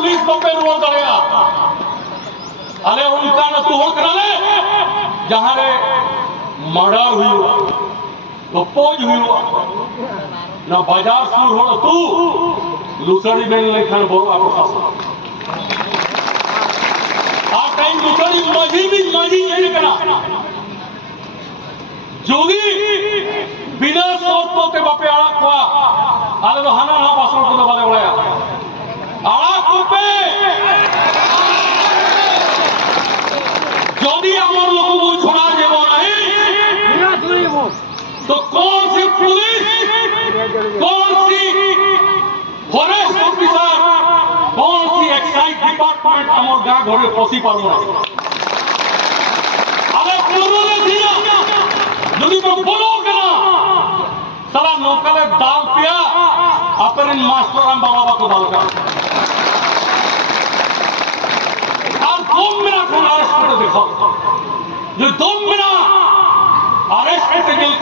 police बापे रुआ दड़ेया अले उनका न तू होड़ करा ले जहां रे मर्डर हुआ गपोज हुआ ना बाजार सुर हो तू लुसड़ी में लेखन बो आपको आ टाइम लुसड़ी मजी नहीं करा जोगी बिना शर्त ते बापे आड़ा को आले तो हाना ना बासर को बाले उड़ाया आड़ा कोपे यदि আমার লোক को छोड़ा देबो नहीं तो कौन सी पुलिस कौन सी फॉरेस्ट ऑफिसर कौन सी एक्साइज डिपार्टमेंट আমার गाँ घरे पसी पारबो ना আরে পুরোলে দিও যদি তো বলো কেন সালা নৌকালে ডাল পিয়া আপনি মাস্টার রাম বাবা को डाल का और तुम मेरा खून अरेस्ट कर देखो जो तुम मेरा अरेस्ट करके जेल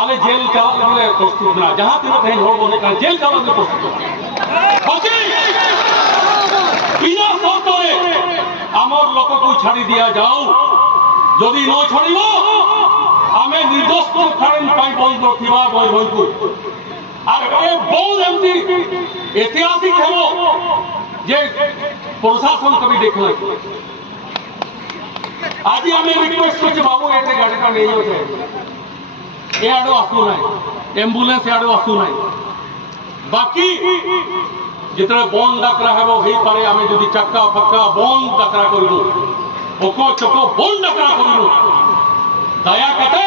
आले जेल चला ले प्रस्तुत ना जहां तुम कहीं झोड़ बोले का जेल चला ले प्रस्तुत बाकी बिना शर्तरे আমার লোক को ছাড়ি দিয়া যাও যদি ন ছাড়িব আমি নির্দোষ ছাড়েন পাই বন্ধ কিবা বই বইকু আর এ বহুত এমতি ঐতিহাসিক হলো যে প্রশাসন কবি দেখলে आज हमें रिक्वेस्ट करছে बाबू एटे गाड़ीटा नहीं होते ए आडो आसू নাই एम्बुलेंस आडो आसू নাই बाकी जितने बन डाकरा है वो ही पारे हमें যদি चक्का फक्का बन डाकरा करिनु ओको चको बन डाकरा करिनु दया करते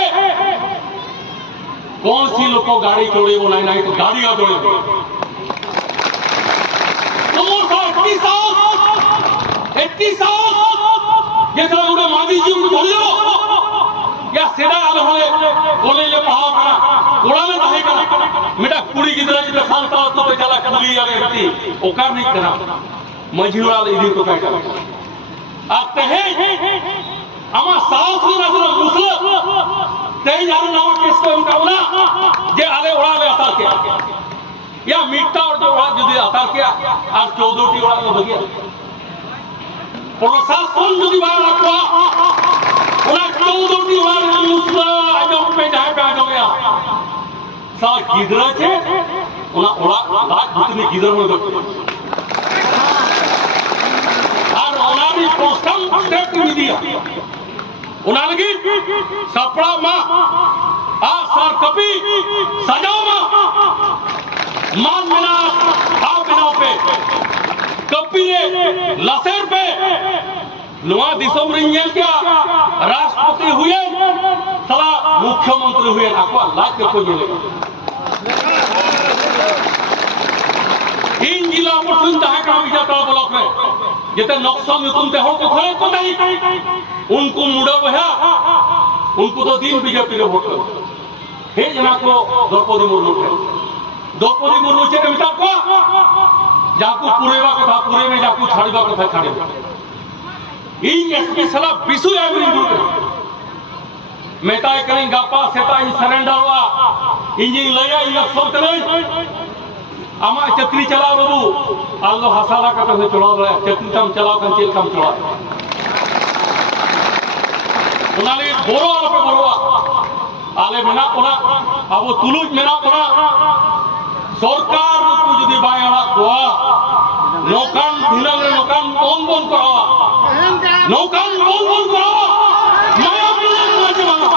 कौन सी लोग को गाड़ी चोरी वो नहीं तो गाड़ी आ जोड़े इतनी साल ये तरह उड़े मादी जी उड़ धरियो या सेडा आले होले बोले ले पहाड़ करा उड़ा में नहीं करा मेरा कुड़ी की तरह जितना साल साल तो चला कुली वाले व्यक्ति ओकार नहीं करा मझिरा इधर को क्या करा आते हैं हमारा साल से ना मुसले तेज यार नावा केस को उनका बोला जे आले उड़ा ले अतार के या मिट्टा और जो उड़ा जो अतार के आज 14 टी उड़ा ले बगिया प्रशासन যদি ভালো রাখবা ওরা 14 টি ওয়ার মুসলা আজম पे जाए पे आ गया सा गिदर আছে ওরা ওরা রাত ভিতরে गिदर में আর ওরা भी প্রথম স্টেপ নিয়ে দিয়া ওরা লাগি सपड़ा मा आ सर कपी सजाओ मा मान मिला आओ बिना पे कपी लसेर पे नवा दिसम रिंजल क्या राष्ट्रपति हुए सला मुख्यमंत्री हुए आपको अल्लाह के कोई मिलेगा इन जिला पर सुनता है काम जाता ब्लॉक में जितने नक्शा में तुम हो को खड़े को नहीं उनको मुड़ा हुआ उनको तो दिन बीजेपी ने वोट हे जना को द्रौपदी मुर्मू से मिटा को जाकू पुरेवा कथा पुरे में जाकू छाड़ीबा कथा छाड़ीबा इन एसपी सला बिसु एवरी दूत मेताय करें गापा सेता इन सरेंडर वा इंजिन लया इलेक्शन करे आमा चक्री चलाओ बाबू आलो हसाला कथा से चलाओ रे चक्री काम चलाओ kan चेल काम चलाओ उनाले बोरो पे बोरोवा आले मेना कोना अब तुलुज मेना कोना सरकार को যদি বায়ালা কোয়া নৌকান ঢিলালে নৌকান বন্ধ করা নৌকান বন্ধ করা মায়া বিলে আছে বাবা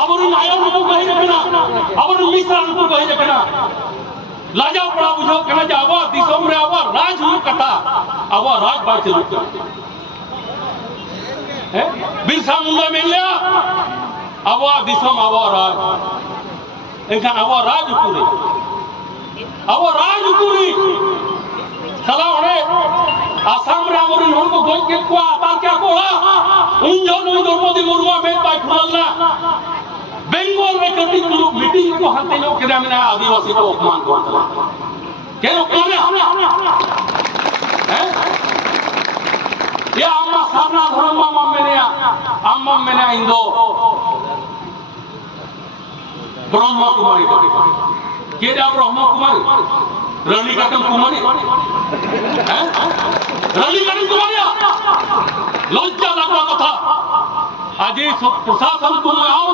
আবার নায়ক को कहि देबे ना আবার মিশ্রণ को कहि देबे ना लाजा पड़ा बुझो केना जे आवा दिसम रे आवा राज हु कथा आवा राज बाय चलु है बिरसा मुंडा मिलया आवा दिसम आवा राज इनका आवा राजपुरी साला ओरे आसाम रे आमर इन को गोज के को आतार क्या कोला उन जो नई द्रौपदी मुर्मू में पाई खुलना बेंगल में कति मीटिंग को हंते नो के मैंने आदिवासी को अपमान करता के नो कोने हैं ये अम्मा सारना धर्म अम्मा मैंने इंदो ब्रह्म कुमारी के ब्रह्म कुमारी रानी काटन कुमारी रानी काटन कुमारिया लज्जा लगवा कथा आज सब प्रशासन को मैं आओ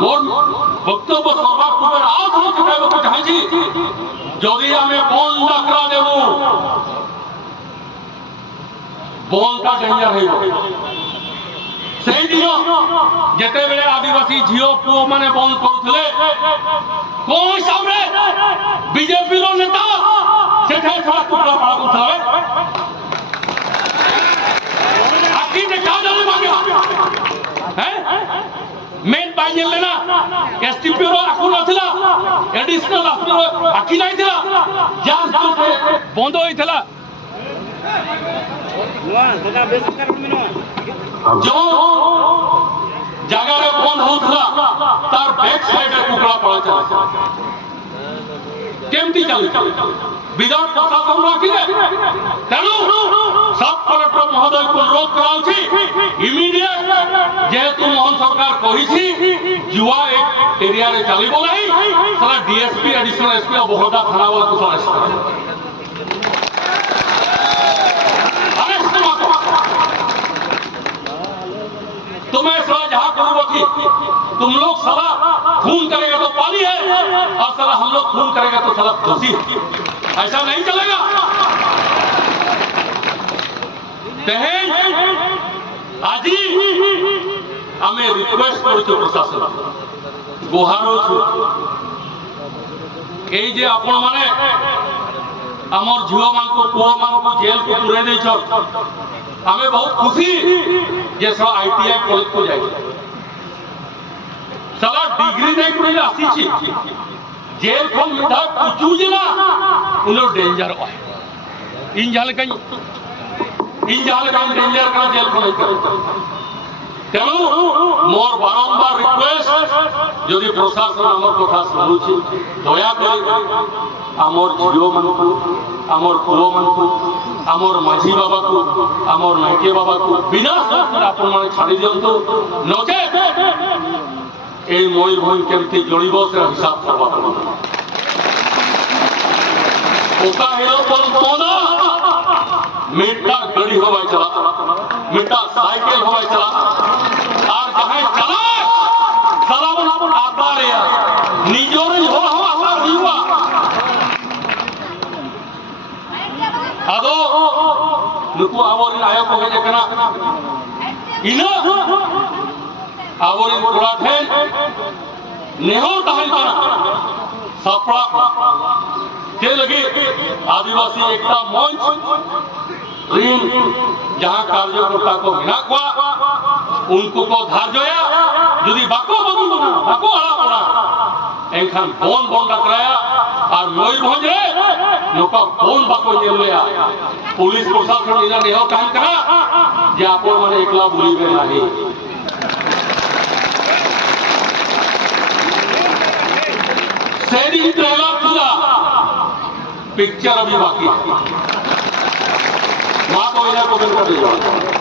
मोर वक्तव्य सरकार को आओ चुकाइबा को चाहछि जदि आमे बन डाकरा देबो बनटा डेंजर है সেই দিন যেতেবেলে আদিবাসী ঝিও পুଅ মানে বন্ধ করুଥିଲେ কোন হিসাবে বিজেপির নেতা সেখানে ছড়া কুকুরা পাড়া করতে আকি দেখা যাবে মাগে হ্যাঁ মেন পাইলে না এসটিপি র আকু নথিলা এডিশনাল আকি নাই থিলা যাস বন্ধ হইଥିଲା जो जगह बंद होता तार बैक साइड कुकड़ा पड़ा चला केमती चल विधान प्रशासन रखिले तेणु सब कलेक्टर महोदय को अनुरोध कराउछि इमीडिएट जेहेतु मोहन सरकार कहिछि जुआ एक एरिया रे चलिबो नाही साला डीएसपी एडिशनल एसपी बहदा थाना वाला को अरेस्ट तुम्हें साला जहां करूंगा कि तुम लोग साला खून करेगा तो पानी है और साला हम लोग खून करेगा तो साला दोषी ऐसा नहीं चलेगा आज हमें रिक्वेस्ट करूँ प्रशासन गुहारो ये आपण माने आमर झील मान को पुआ मान को जेल को पुरे दे हमें बहुत खुशी जे साला आईटीआई कॉलेज को जाए साला डिग्री नहीं पुरे आसी छी जेल को मिठा कुचू जिला उनो डेंजर है इन जाल कहीं डेंजर का जेल को नहीं करे तेणु मोर बारंबार रिक्वेस्ट यदि प्रशासन आमर कथा शुणुछि दया करी आमर झील मान को आमर पुओ मान को आमर माझी बाबा को आमर नाइके बाबा को बिना शर्त आपण माने छाड़ी दियंतु नचे ए मयूरभंज केमती जड़िब से हिसाब करबा पड़ो ओका हेलो बोलना मिटा गाड़ी हवाई चला मिटा साइकिल हवाई चला और जहां चला साला बन आता रे निजोर हो आता हुआ आदो नुकु आवरी आयो को हे कना इना आवरी कोड़ा थे नेहो तहन कना सपड़ा के लगे आदिवासी एकता मंच ऋण जहां कार्यकर्ता को मिला हुआ उनको को धार्जया यदि बाको बदल बना बाको हला बना एखान बोन बोन डकराया और मयूरभंज रे लोका बोन बाको जेलया पुलिस प्रशासन इना नेहो कान करा जे आपण माने एकला बुलीबे नाही सेडी ट्रेलर पूरा पिक्चर अभी बाकी है मां को इना को बिल्कुल